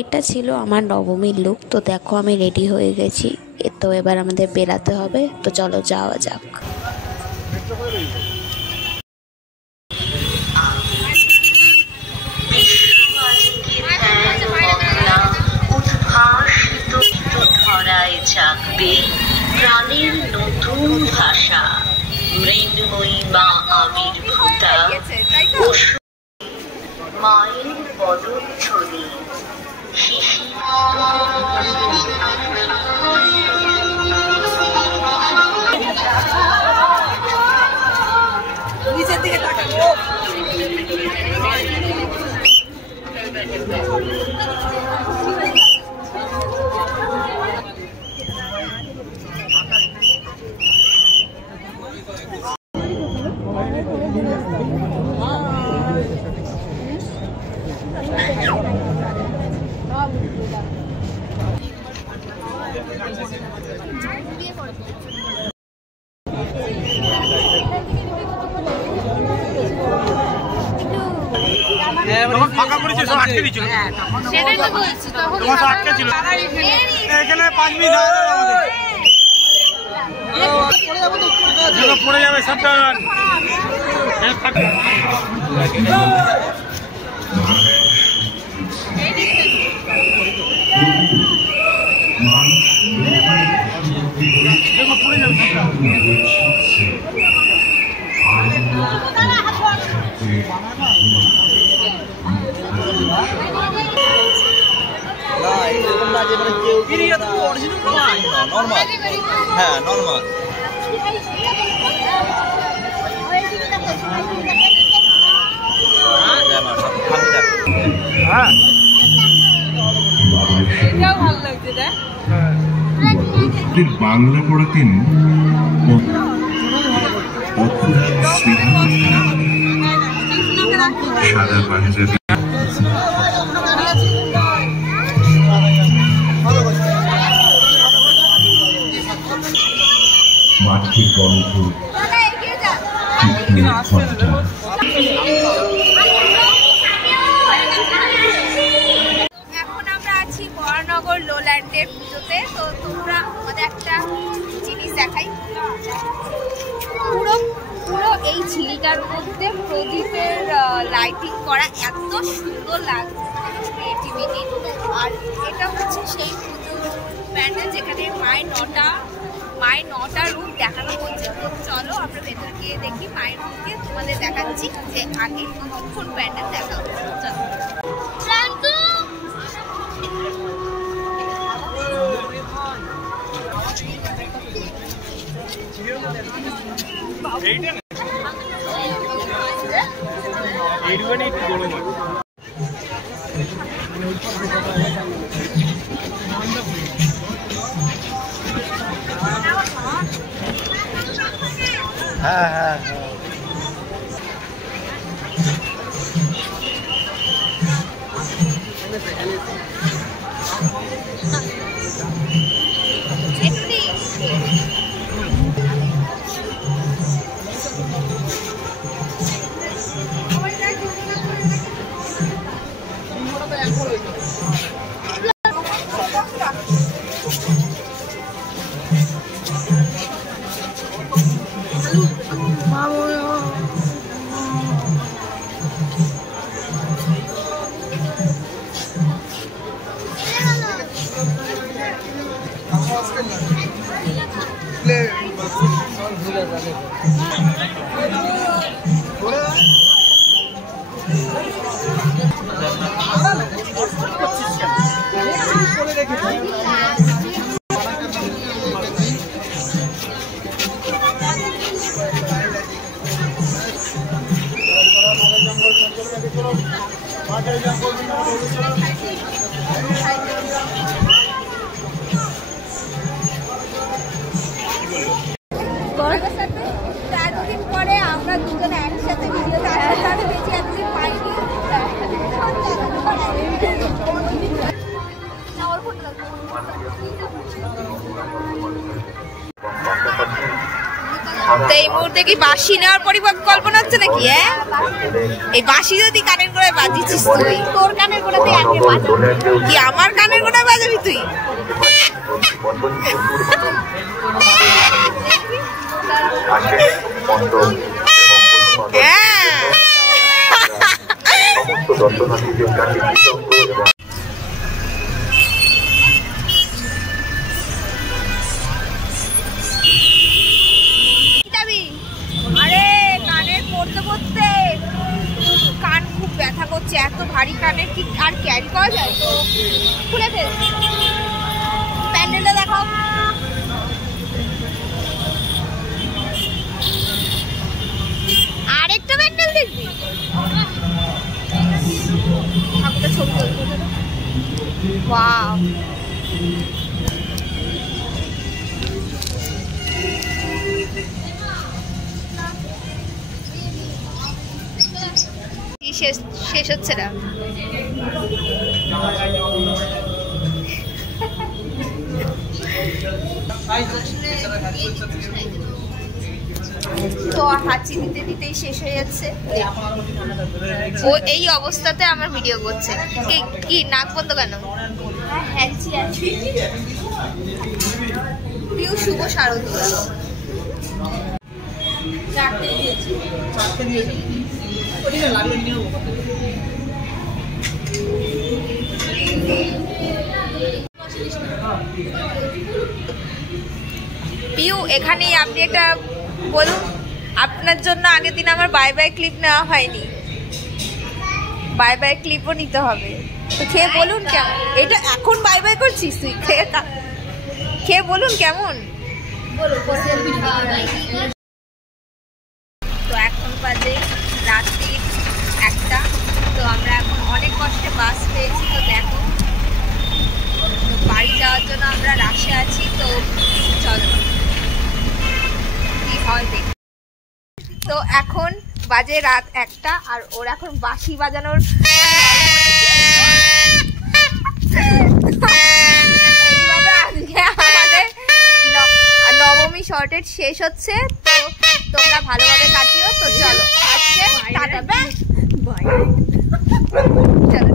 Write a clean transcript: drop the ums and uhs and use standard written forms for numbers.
এটা ছিল আমার নবমীর লুক। তো দেখো আমি রেডি হয়ে গেছি, তো এবার আমাদের বেরাতে হবে। তো চলো যাওয়া যাক। প্রাণের নতুন ভাষা মৃন্ময়ী মা আবির্ভূতা মায়ের পদচ্ছবি নিচের দিকে তাকাবো। ফাঁকা পড়েছে, সব আটকে দিচ্ছিল। সেটাই তো বলছি, তখন সব আটকে ছিল। এখানে 5 মিনিট পড়ে যাবে, সাবধান। পড়ে যাবে। হ্যাঁ নর্মাল। বাংলা পড়াতেন সাদা পাঞ্জাবি। মাঠের গন্ধ, এখন আমরা আছি বরানগর লোল্যান্ডের পুজোতে। তো তোমরা আমাদের একটা জিনিস দেখাই। পুরো পুরো এই ঝিলিটার মধ্যে প্রদীপের লাইটিং করা, এত সুন্দর লাগছে, ক্রিয়েটিভিটি। আর এটা হচ্ছে সেই পুজোর প্যান্ডেল যেখানে মায়ের নটা রূপ দেখানো হচ্ছে। তো চলো আমরা ভেতরে গিয়ে দেখি মায়ের রূপকে তোমাদের দেখাচ্ছি যে আগে কোন প্যান্ডেল দেখা হচ্ছে। চলো। হ্যাঁ হ্যাঁ তো এই মুহূর্তে কি বাঁশি নেওয়ার পরিকল্পনা হচ্ছে নাকি? হ্যাঁ, এই বাঁশি যদি কানের গোড়ায় বাজিয়েছিস তুই, তোর কানের গোড়াতে আগে বাজাবি কি আমার কানের গোড়ায় বাজাবি তুই? আরে কানের পড়তে পড়তে কান খুব ব্যথা করছে, এত ভারী কানের কি আর ক্যারি করা যায়? তো খুলে ফেল, প্যান্ডেলটা দেখাও। আরেকটা প্যান্ডেল দেখবি? ঠাকুরটা ছবি তুলতে। ওয়াও, শেষ হচ্ছে না। তো হাঁচি দিতে দিতেই শেষ হয়ে যাচ্ছে। ও এই অবস্থাতে আমার ভিডিও করছে। কি নাক বন্ধ কেন? প্রিয় শুভ শারদীয়া। পিউ, এখানেই আপনি একটা বলুন, আপনার জন্য আগের দিন আমার বাই বাই ক্লিপ নেওয়া হয়নি, বাই বাই ক্লিপও নিতে হবে। তো খেয়ে বলুন কেমন। এটা এখন বাই বাই করছিস তুই? খেয়ে বলুন কেমন। তো এখন বাজে রাত্রির 1টা। তো আমরা এখন অনেক কষ্টে বাস পেয়েছি। তো দেখো, তো বাড়ি যাওয়ার জন্য আমরা রাশে আছি। তো চলো কি হয় দেখ। তো এখন বাজে রাত 1টা আর ওর এখন বাঁশি বাজানোর এইভাবে আজকে আমাদের নবমী শর্টের শেষ হচ্ছে। তো তোমরা ভালোভাবে কাটিও। তো চলো আজকে টাটা, চলো।